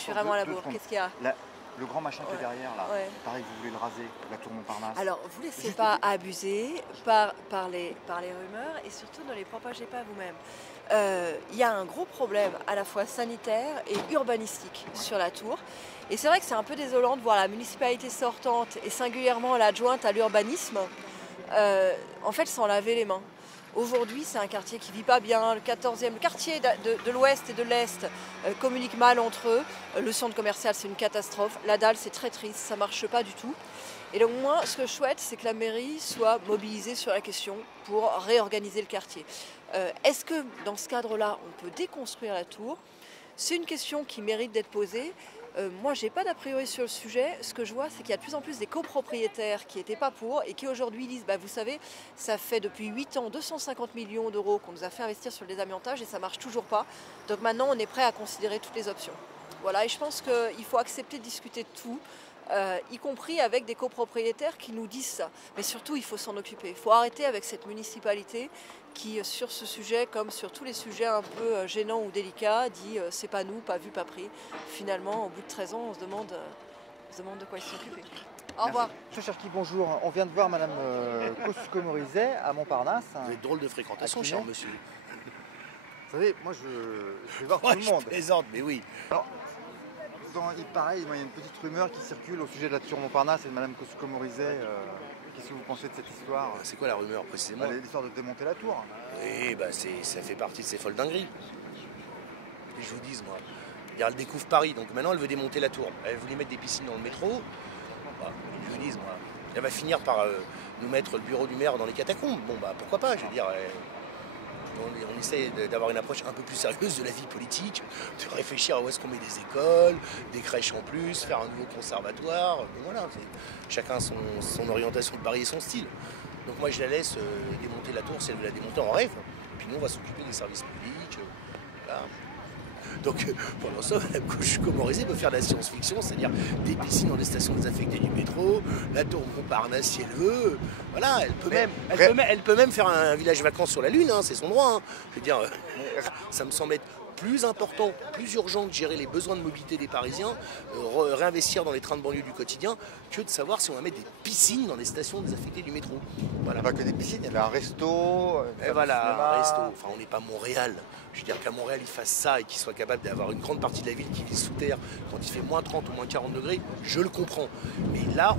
assurément à la bourre. Qu'est-ce qu'il y a? Le grand machin qui est derrière, là, pareil, vous voulez le raser, la tour Montparnasse. Alors, vous ne laissez pas abuser par les rumeurs et surtout ne les propagez pas vous-même. Il y a un gros problème à la fois sanitaire et urbanistique sur la tour. Et c'est vrai que c'est un peu désolant de voir la municipalité sortante et singulièrement l'adjointe à l'urbanisme en fait s'en laver les mains. Aujourd'hui, c'est un quartier qui ne vit pas bien. Le 14e, le quartier de l'ouest et de l'est communiquent mal entre eux. Le centre commercial, c'est une catastrophe. La dalle, c'est très triste, ça ne marche pas du tout. Et donc moi, ce que je souhaite, c'est que la mairie soit mobilisée sur la question pour réorganiser le quartier. Est-ce que dans ce cadre-là, on peut déconstruire la tour? C'est une question qui mérite d'être posée. Moi, je n'ai pas d'a priori sur le sujet. Ce que je vois, c'est qu'il y a de plus en plus des copropriétaires qui n'étaient pas pour et qui aujourd'hui disent, vous savez, ça fait depuis 8 ans 250 millions d'euros qu'on nous a fait investir sur le désamiantage et ça ne marche toujours pas. Donc maintenant, on est prêt à considérer toutes les options. Voilà, et je pense qu'il faut accepter de discuter de tout, y compris avec des copropriétaires qui nous disent ça. Mais surtout, il faut s'en occuper. Il faut arrêter avec cette municipalité qui, sur ce sujet, comme sur tous les sujets un peu gênants ou délicats, dit c'est pas nous, pas vu, pas pris. Finalement, au bout de 13 ans, on se demande de quoi ils sont occupés. Au revoir. Monsieur Cherki, bonjour. On vient de voir Madame Kosciusko-Morizet à Montparnasse. Vous avez drôle de fréquentation, cher monsieur. Vous savez, moi je vais voir tout le monde. Je plaisante, mais oui. Alors, il paraît, il y a une petite rumeur qui circule au sujet de la tour Montparnasse et de Madame Kosciusko-Morizet. Qu'est-ce que vous pensez de cette histoire? C'est quoi la rumeur précisément? L'histoire de démonter la tour. Oui, ça fait partie de ces folles dingueries. Et je vous dis, moi, elle découvre Paris, donc maintenant elle veut démonter la tour. Elle voulait mettre des piscines dans le métro. Je vous dis, moi, elle va finir par nous mettre le bureau du maire dans les catacombes. Bon, pourquoi pas, je veux dire. On essaie d'avoir une approche un peu plus sérieuse de la vie politique, de réfléchir à où est-ce qu'on met des écoles, des crèches en plus, faire un nouveau conservatoire. Donc voilà, chacun son orientation de Paris et son style. Donc moi je la laisse démonter la tour si elle veut la démonter en rêve. Puis nous on va s'occuper des services publics. Voilà. Donc pendant ça, Mme Kosciusko-Morizet peut faire de la science-fiction, c'est-à-dire des piscines dans les stations désaffectées du métro, la tour Montparnasse si elle veut. Voilà, elle peut même faire un village vacances sur la Lune, hein, c'est son droit. Hein. Je veux dire, ça me semble être plus important, plus urgent de gérer les besoins de mobilité des Parisiens, réinvestir dans les trains de banlieue du quotidien, que de savoir si on va mettre des piscines dans les stations désaffectées du métro. Voilà. Pas que des piscines, il y avait un resto. Et voilà, un resto. Enfin, on n'est pas Montréal. Je veux dire qu'à Montréal, ils fassent ça et qu'ils soient capables d'avoir une grande partie de la ville qui vit sous terre quand il fait moins 30 ou moins 40 degrés, je le comprends. Mais là,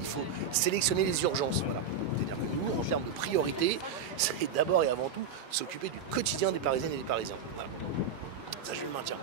il faut sélectionner les urgences. Voilà. C'est-à-dire que nous, en termes de priorité, c'est d'abord et avant tout s'occuper du quotidien des Parisiennes et des Parisiens. Voilà. Ça, je le maintiens.